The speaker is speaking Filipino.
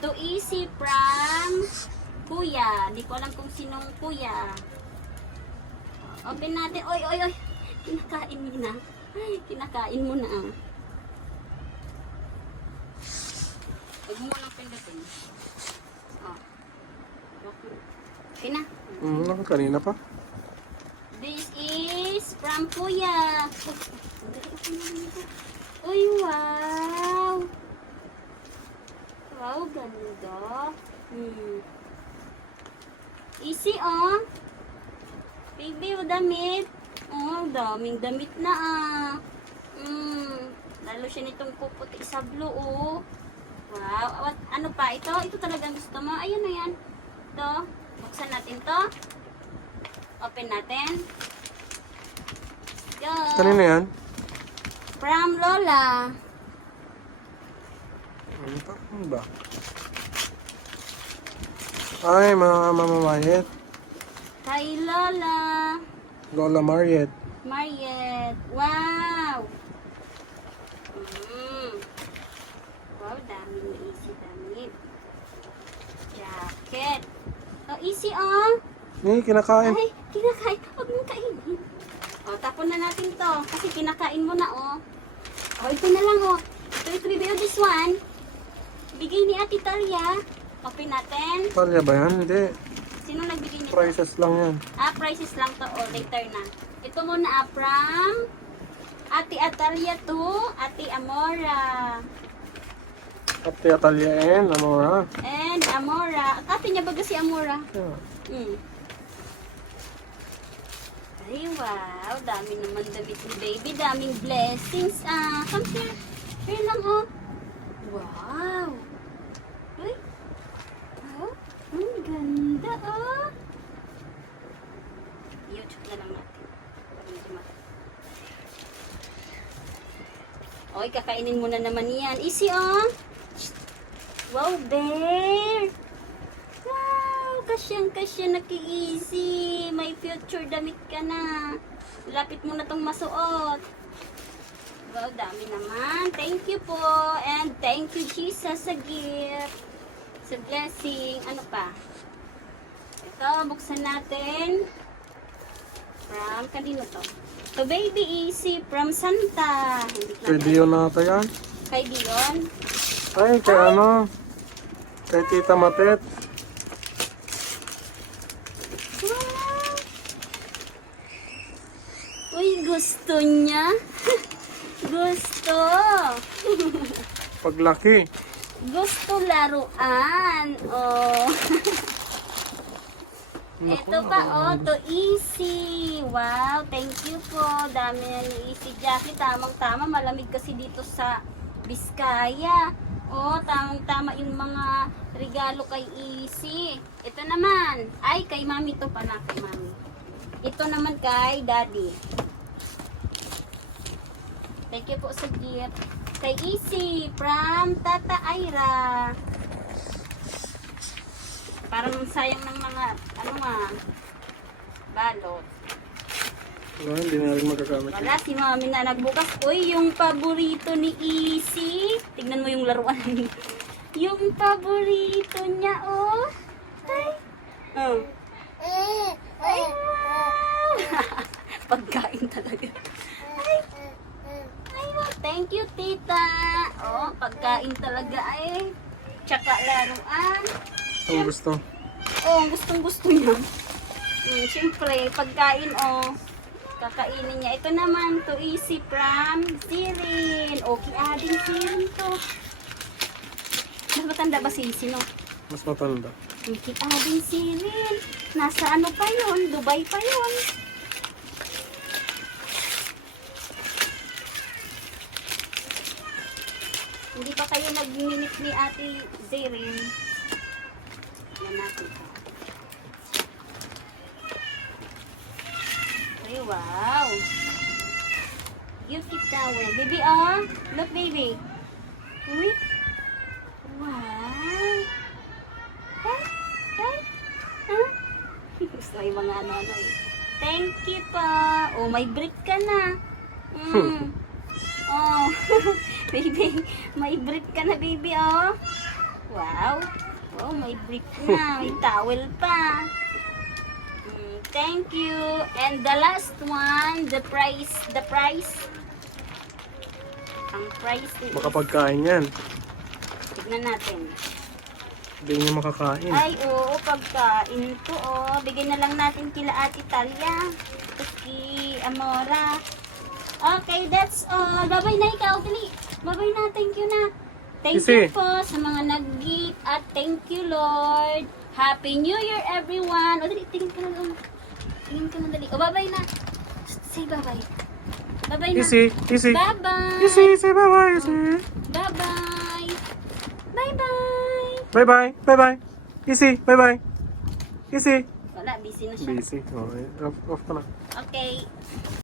Too easy from Kuya. Di ko alam kung sinong Kuya. Open natin. Oy, oy, oy. Kinakain mo na. Ay, kinakain mo na. Huwag mo lang pindutin. Oh. Okay na. Kanina pa. This is from Kuya. Uy, wow. Wow, ganda. Easy, oh. Baby, damit. Oh, daming damit na, ah. Lalo siya nitong puputi sa blue, oh. Wow. Ano pa? Ito talagang gusto mo. Ayan na yan. Ito. Buksan natin to. Open natin. Go. Kanina yan? From Lola. Ano pa? Ano ba? Ay, mga mamamayet. Kay Lola. Lola Mariet. Mariet. Wow. Wow, daming easy damit. Jacket. Oh, easy, oh. Kinakain. Ay, kinakain. Huwag mong kainin. O, tapon na natin to. Kasi kinakain mo na, oh. O, ito na lang, oh. Ito review this one. Bigay ni Ate Talia. Open natin. Palya ba yan? Hindi. Sino nagbigay nito? Prices lang yan. Prices lang to. O, later na. Ito muna, from Ate Atalia to Ate Amora. Ate Atalia and Amora. And Amora. Ate niya ba si Amora? Yeah. Ay, wow. Dami naman damit ni baby. Daming blessings. Come here. Here lang, oh. Wow. Uy. Oh, ang ganda, oh. YouTube na lang natin. Oy, kakainin mo na naman yan. Easy, oh. Wow, bear. Wow, kasyang-kasya na ki-easy. May future damit ka na. Lapit mo na tong masuot. Wow, dami naman. Thank you po. And thank you, Jesus, sa gift. Sa blessing. Ano pa? Ito, buksan natin. From, kanino to? To Baby Easy from Santa. Kay Dion na ata yan. Kay Dion. Ay, kay ano? Kay Tita Matet. Wow. Uy, gusto niya. Gusto. Paglaki. Gusto laruan. Oh. Ito pa, oh, to Easy. Wow, thank you po. Dami na ni Easy jacket. Tamang-tama, malamig kasi dito sa Biskaya. Oh, tamang-tama yung mga regalo kay Easy. Ito naman, ay kay Mami to pa na, kay Mami. Ito naman kay Daddy. Thank you po sa gift. Kay Easy, from Tata Ira. Parang sayang ng mga, balot. Wala, hindi na rin magagamit. Wala, si Mami na nagbukas. Uy, yung paborito ni Easy. Tignan mo yung laruan. Yung paborito niya, oh. Ay. Oh. Ay, wow. Pagkain talaga. Ay. Ay, wow. Thank you, tita. Oh, pagkain talaga ay. Tsaka laruan. Ang gusto. Oh, gustong-gusto niya. Siyempre, pagkain, oh. Kakainin niya. Ito naman, to Easy from Zirin. Okay, ading Zirin to. Mas matanda ba si Easy, no? Mas matanda. Okay, ading Zirin. Nasa ano pa yun? Dubai pa yun. Hindi pa kayo nag-minute ni Ate Zirin. Yan natin. Ay, wow. Cute towel. Baby, oh. Look, baby. Uy. Wow. Ay, ay. Huh? Gusto yung mga ano-ano eh. Thank you pa. Oh, may brick ka na. Oh. Baby, may brick ka na, baby, oh. Wow. Wow, may brief na. May towel pa. Thank you. And the last one, the price. The price. Ang price is... Makapagkain yan. Tignan natin. Hindi niya makakain. Ay, oo, pagkain to, oh. Bigyan na lang natin kila Ate Talia. Kay Amora. Okay, that's all. Bye-bye na ikaw, dali. Bye-bye na, thank you na. Thank you Kasi- po sa mga nag-gift at thank you, Lord. Happy New Year, everyone. O, dali, tingin ka na doon. Tingin ka na, dali. O, bye-bye na. Say bye-bye. Bye-bye na. Easy, easy. Bye-bye. Easy, easy, bye-bye, easy. Bye-bye. Bye-bye. Bye-bye, bye-bye. Easy, bye-bye. Easy. Wala, busy na siya. Busy. Oh, off, off ka na. Okay.